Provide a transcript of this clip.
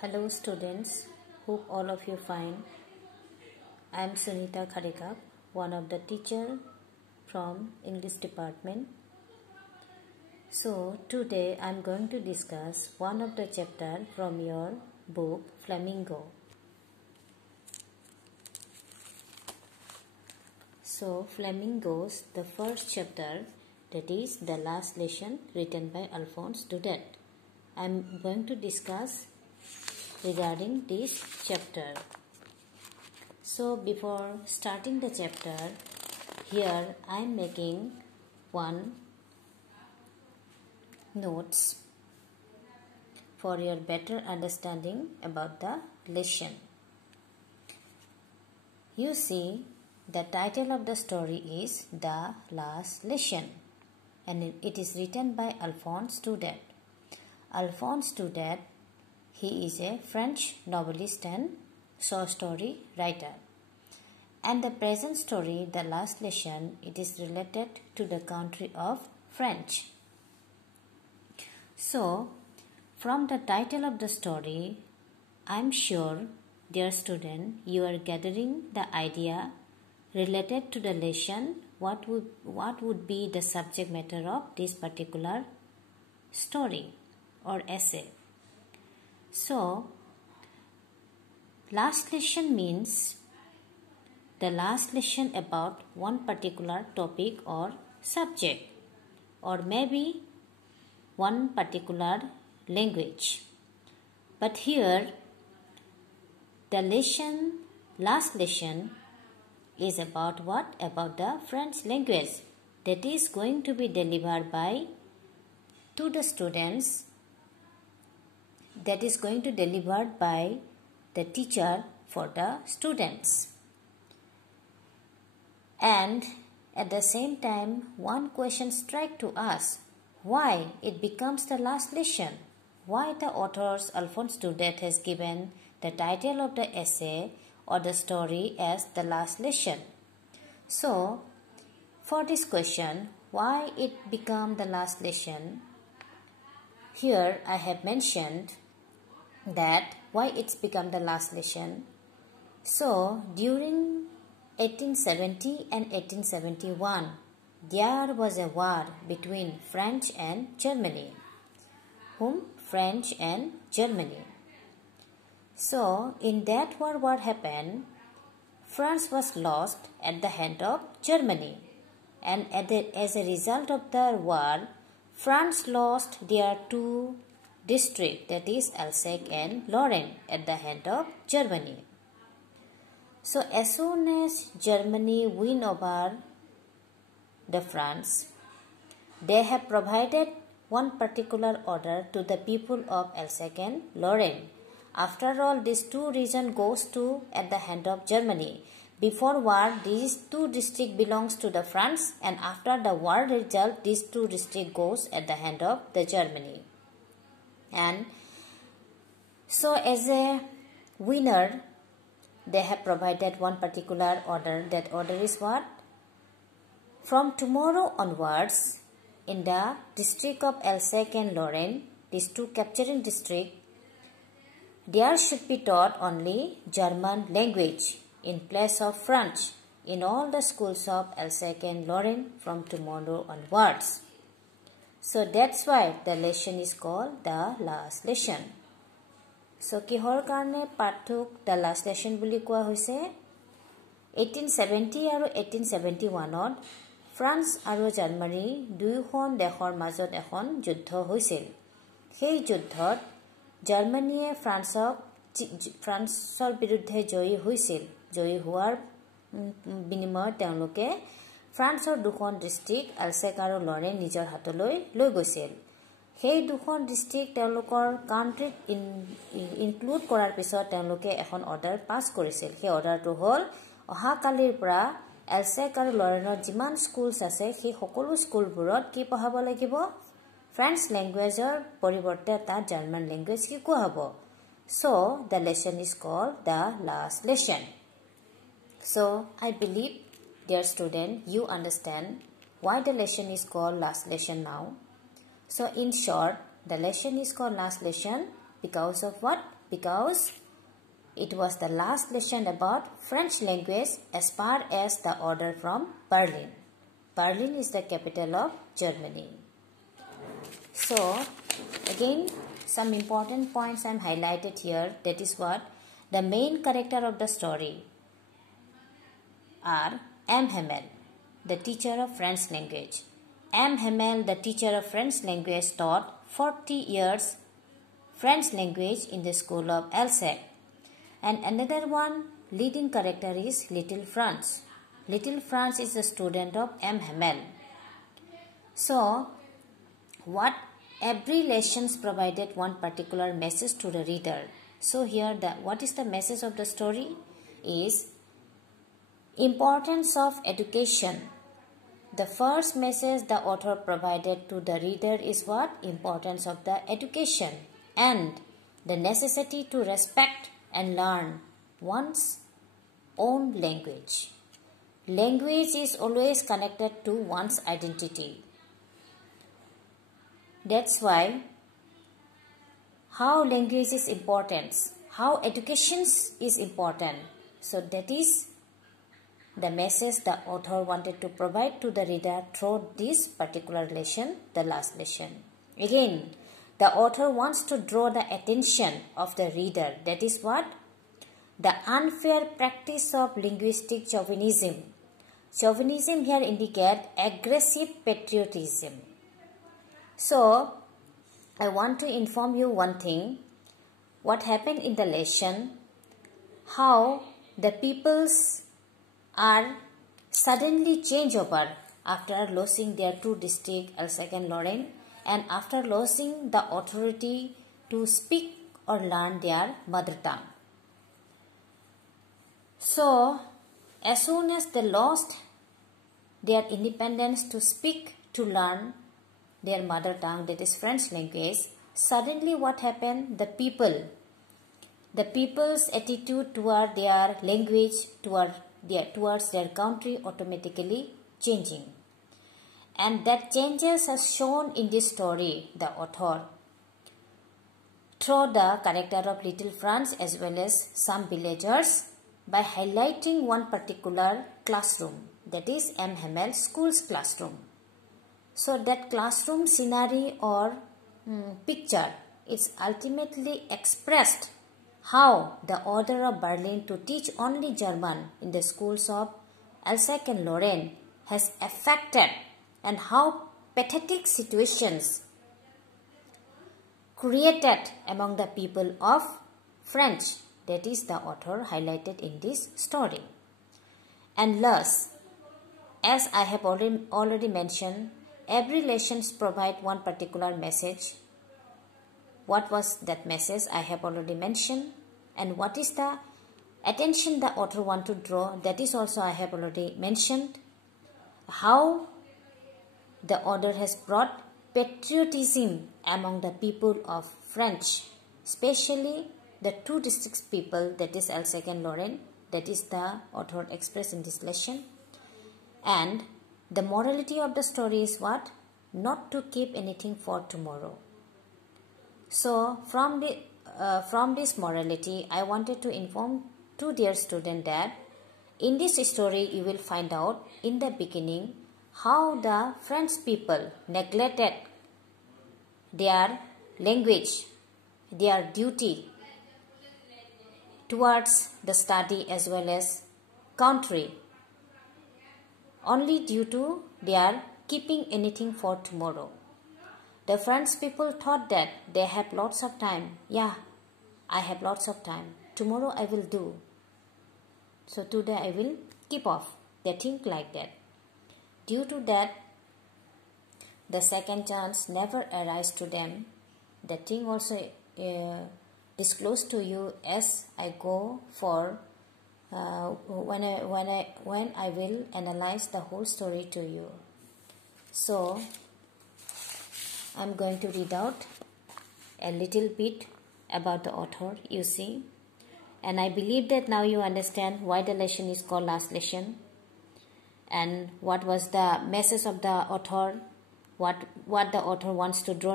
Hello students, hope all of you fine. I am Sunita Kharikap, one of the teacher from English department. So today I am going to discuss one of the chapter from your book Flamingo. So Flamingos, the first chapter, that is the last lesson written by Alphonse Daudet. I am going to discuss regarding this chapter. So before starting the chapter, here I am making one notes for your better understanding about the lesson. You see, the title of the story is The Last Lesson, and it is written by Alphonse Daudet. Alphonse Daudet, he is a French novelist and short story writer. And the present story, The Last Lesson, it is related to the country of French. So, from the title of the story, I am sure, dear student, you are gathering the idea related to the lesson, what would be the subject matter of this particular story or essay. So, last lesson means the last lesson about one particular topic or subject, or maybe one particular language. But here, the last lesson is about what? About the French language that is going to be delivered to the students, that is going to delivered by the teacher for the students. And at the same time, one question strikes to us, why it becomes the last lesson? Why the authors Alphonse Daudet has given the title of the essay or the story as The Last Lesson? So, for this question, why it become the last lesson, here I have mentioned that why it's become the last lesson. So, during 1870 and 1871, there was a war between France and Germany. French and Germany. So, in that war, what happened? France was lost at the hand of Germany. And as a result of the war, France lost their two districts, that is Alsace and Lorraine, at the hand of Germany. So, as soon as Germany win over the France, they have provided one particular order to the people of Alsace and Lorraine. After all, these two regions goes to at the hand of Germany. Before war, these two districts belongs to the France, and after the war result, these two districts goes at the hand of the Germany. And so, as a winner, they have provided one particular order. That order is what? From tomorrow onwards, in the district of Alsace and Lorraine, these two capturing districts, there should be taught only German language in place of French in all the schools of Alsace and Lorraine from tomorrow onwards. So that's why the lesson is called The Last Lesson. So kihor karne pathok The Last Lesson buli koa hoise? 1870 আৰু 1871 France আৰু Germany দুয়োখন দেশৰ মাজত এখন যুদ্ধ হৈছিল। সেই যুদ্ধত জাৰ্মানীয়ে ফ্ৰান্সৰ বিৰুদ্ধে জয়ী হৈছিল। জয়ী হোৱাৰ বিনিময়ত তেওঁলোকে ফ্ৰান্সৰ দুখন ডিষ্ট্ৰিক্ট আলছেক আৰু লৰেন নিজৰ হাতলৈ লৈ গৈছিল। সেই দুখন ডিষ্ট্ৰিক্ট তেওঁলোকৰ কাণ্ট্ৰিত ইনক্লুড কৰাৰ পিছত তেওঁলোকে এখন অৰ্ডাৰ পাছ কৰিছিল। সেই অৰ্ডাৰটো হ'ল অহাকালিৰ পৰা আলছেক আৰু লৰেনৰ যিমান স্কুলছ আছে সেই সকলো স্কুলবোৰত কি পঢ়াব লাগিব? ফ্ৰেঞ্চ লেংগুৱেজৰ পৰিৱৰ্তে তাত জাৰ্মান লেংগুৱেজ শিকোৱা হ'ব। So, the lesson is called The Last Lesson. So, I believe, dear student, you understand why the lesson is called Last Lesson now. So, in short, the lesson is called Last Lesson because of what? Because it was the last lesson about French language as far as the order from Berlin. Berlin is the capital of Germany. So, again, some important points I am highlighted here. That is what the main character of the story are M. Hamel, the teacher of French language. M. Hamel, the teacher of French language, taught 40 years French language in the school of Alsace. And another one leading character is Little Franz. Little Franz is a student of M. Hamel. So, what every lesson provided one particular message to the reader. So here what is the message of the story is importance of education. The first message the author provided to the reader is what? Importance of the education and the necessity to respect and learn one's own language. Language is always connected to one's identity. That's why how language is important, how education is important. So that is the message the author wanted to provide to the reader through this particular lesson, the last lesson. Again, the author wants to draw the attention of the reader. That is what? The unfair practice of linguistic chauvinism. Chauvinism here indicates aggressive patriotism. So, I want to inform you one thing. What happened in the lesson, how the peoples are suddenly change over after losing their two districts, Alsace and Lorraine, and after losing the authority to speak or learn their mother tongue. So, as soon as they lost their independence to speak, to learn their mother tongue, that is French language, suddenly what happened? The people's attitude toward their language, towards their country automatically changing. And that changes are shown in this story, the author, through the character of Little Franz as well as some villagers by highlighting one particular classroom, that is M. Hamel school's classroom. So that classroom scenery or picture is ultimately expressed how the order of Berlin to teach only German in the schools of Alsace and Lorraine has affected and how pathetic situations created among the people of French. That is the author highlighted in this story. And thus, as I have already mentioned, every lesson provides one particular message. What was that message? I have already mentioned. And what is the attention the author wants to draw? That is also I have already mentioned. How the author has brought patriotism among the people of French, especially the two districts people, that is Alsace and Lorraine. That is the author expressed in this lesson. And the morality of the story is what? Not to keep anything for tomorrow. So from this morality, I wanted to inform to dear student that in this story you will find out in the beginning how the French people neglected their language, their duty towards the study as well as country, only due to their keeping anything for tomorrow. The French people thought that they have lots of time. Yeah, I have lots of time. Tomorrow I will do. So today I will keep off. They think like that. Due to that, the second chance never arrives to them. The thing also disclosed to you as I go for when I will analyze the whole story to you. So I'm going to read out a little bit about the author, you see. And I believe that now you understand why the lesson is called last lesson and what was the message of the author, what the author wants to draw